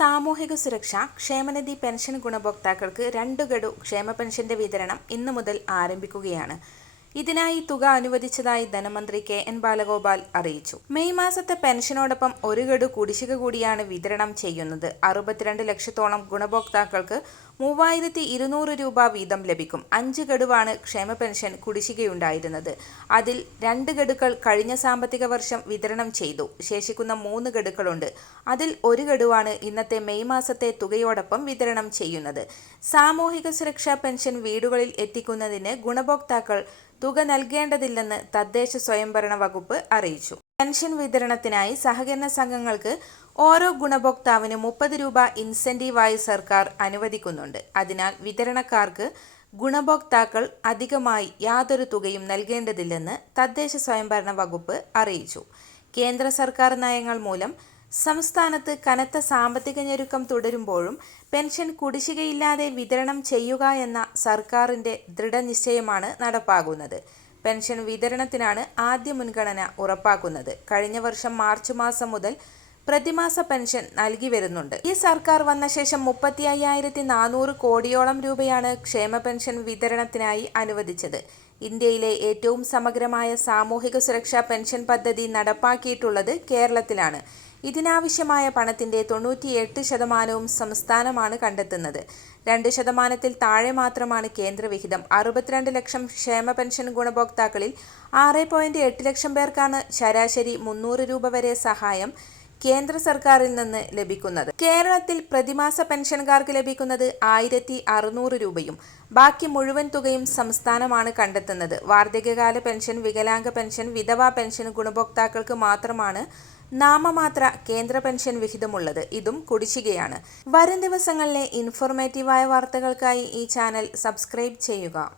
സാമൂഹിക സുരക്ഷ ക്ഷേമനിധി പെൻഷൻ ഗുണഭോക്താക്കൾക്ക് രണ്ടു ഗഡു ക്ഷേമ പെൻഷന്റെ വിതരണം ഇന്നു മുതൽ ആരംഭിക്കുകയാണ്. ഇതിനായി തുക അനുവദിച്ചതായി ധനമന്ത്രി കെ എൻ ബാലഗോപാൽ അറിയിച്ചു. മെയ് മാസത്തെ പെൻഷനോടൊപ്പം ഒരു ഗഡു കുടിശ്ശിക കൂടിയാണ് വിതരണം ചെയ്യുന്നത്. അറുപത്തിരണ്ട് ലക്ഷത്തോളം ഗുണഭോക്താക്കൾക്ക് മൂവായിരത്തി ഇരുന്നൂറ് രൂപ വീതം ലഭിക്കും. അഞ്ച് ഗഡുവാണ് ക്ഷേമ പെൻഷൻ കുടിശ്ശികയുണ്ടായിരുന്നത്. അതിൽ രണ്ട് ഗഡുക്കൾ കഴിഞ്ഞ സാമ്പത്തിക വർഷം വിതരണം ചെയ്തു. ശേഷിക്കുന്ന മൂന്ന് ഗഡുക്കളുണ്ട്. അതിൽ ഒരു ഗഡുവാണ് ഇന്നത്തെ മെയ് മാസത്തെ തുകയോടൊപ്പം വിതരണം ചെയ്യുന്നത്. സാമൂഹിക സുരക്ഷാ പെൻഷൻ വീടുകളിൽ എത്തിക്കുന്നതിന് ഗുണഭോക്താക്കൾ തുക നൽകേണ്ടതില്ലെന്ന് തദ്ദേശ സ്വയംഭരണ വകുപ്പ് അറിയിച്ചു. പെൻഷൻ വിതരണത്തിനായി സഹകരണ സംഘങ്ങൾക്ക് ഓരോ ഗുണഭോക്താവിന് മുപ്പത് രൂപ ഇൻസെന്റീവായി സർക്കാർ അനുവദിക്കുന്നുണ്ട്. അതിനാൽ വിതരണക്കാർക്ക് ഗുണഭോക്താക്കൾ അധികമായി യാതൊരു തുകയും നൽകേണ്ടതില്ലെന്ന് തദ്ദേശ സ്വയംഭരണ വകുപ്പ് അറിയിച്ചു. കേന്ദ്ര സർക്കാർ നയങ്ങൾ മൂലം സംസ്ഥാനത്ത് കനത്ത സാമ്പത്തിക ഞെരുക്കം തുടരുമ്പോഴും പെൻഷൻ കുടിശ്ശികയില്ലാതെ വിതരണം ചെയ്യുക എന്ന സർക്കാരിന്റെ ദൃഢനിശ്ചയമാണ് നടപ്പാകുന്നത് പെൻഷൻ വിതരണത്തിനാണ് ആദ്യ മുൻഗണന ഉറപ്പാക്കുന്നത്. കഴിഞ്ഞ വർഷം മാർച്ച് മാസം മുതൽ പ്രതിമാസ പെൻഷൻ നൽകി വരുന്നുണ്ട്. ഈ സർക്കാർ വന്ന ശേഷം മുപ്പത്തി അയ്യായിരത്തി നാനൂറ് കോടിയോളം രൂപയാണ് ക്ഷേമ പെൻഷൻ വിതരണത്തിനായി അനുവദിച്ചത്. ഇന്ത്യയിലെ ഏറ്റവും സമഗ്രമായ സാമൂഹിക സുരക്ഷാ പെൻഷൻ പദ്ധതി നടപ്പാക്കിയിട്ടുള്ളത് കേരളത്തിലാണ്. ഇതിനാവശ്യമായ പണത്തിന്റെ തൊണ്ണൂറ്റിയെട്ട് ശതമാനവും സംസ്ഥാനമാണ് കണ്ടെത്തുന്നത്. രണ്ട് ശതമാനത്തിൽ താഴെ മാത്രമാണ് കേന്ദ്രവിഹിതം. അറുപത്തിരണ്ട് ലക്ഷം ക്ഷേമ പെൻഷൻ ഗുണഭോക്താക്കളിൽ ആറ് പോയിന്റ് എട്ട് ലക്ഷം പേർക്കാണ് ശരാശരി മുന്നൂറ് രൂപ വരെ സഹായം കേന്ദ്ര സർക്കാരിൽ നിന്ന് ലഭിക്കുന്നത്. കേരളത്തിൽ പ്രതിമാസ പെൻഷൻകാർക്ക് ലഭിക്കുന്നത് ആയിരത്തി അറുന്നൂറ് രൂപയും ബാക്കി മുഴുവൻ തുകയും സംസ്ഥാനമാണ് കണ്ടെത്തുന്നത്. വാർദ്ധക്യകാല പെൻഷൻ വികലാംഗ പെൻഷൻ വിധവാ പെൻഷൻ ഗുണഭോക്താക്കൾക്ക് മാത്രമാണ് നാമമാത്ര കേന്ദ്ര പെൻഷൻ വിഹിതമുള്ളത് ഇതും കുടിശ്ശികയാണ്. വരും ദിവസങ്ങളിലെ ഇൻഫോർമേറ്റീവായ വാർത്തകൾക്കായി ഈ ചാനൽ സബ്സ്ക്രൈബ് ചെയ്യുക.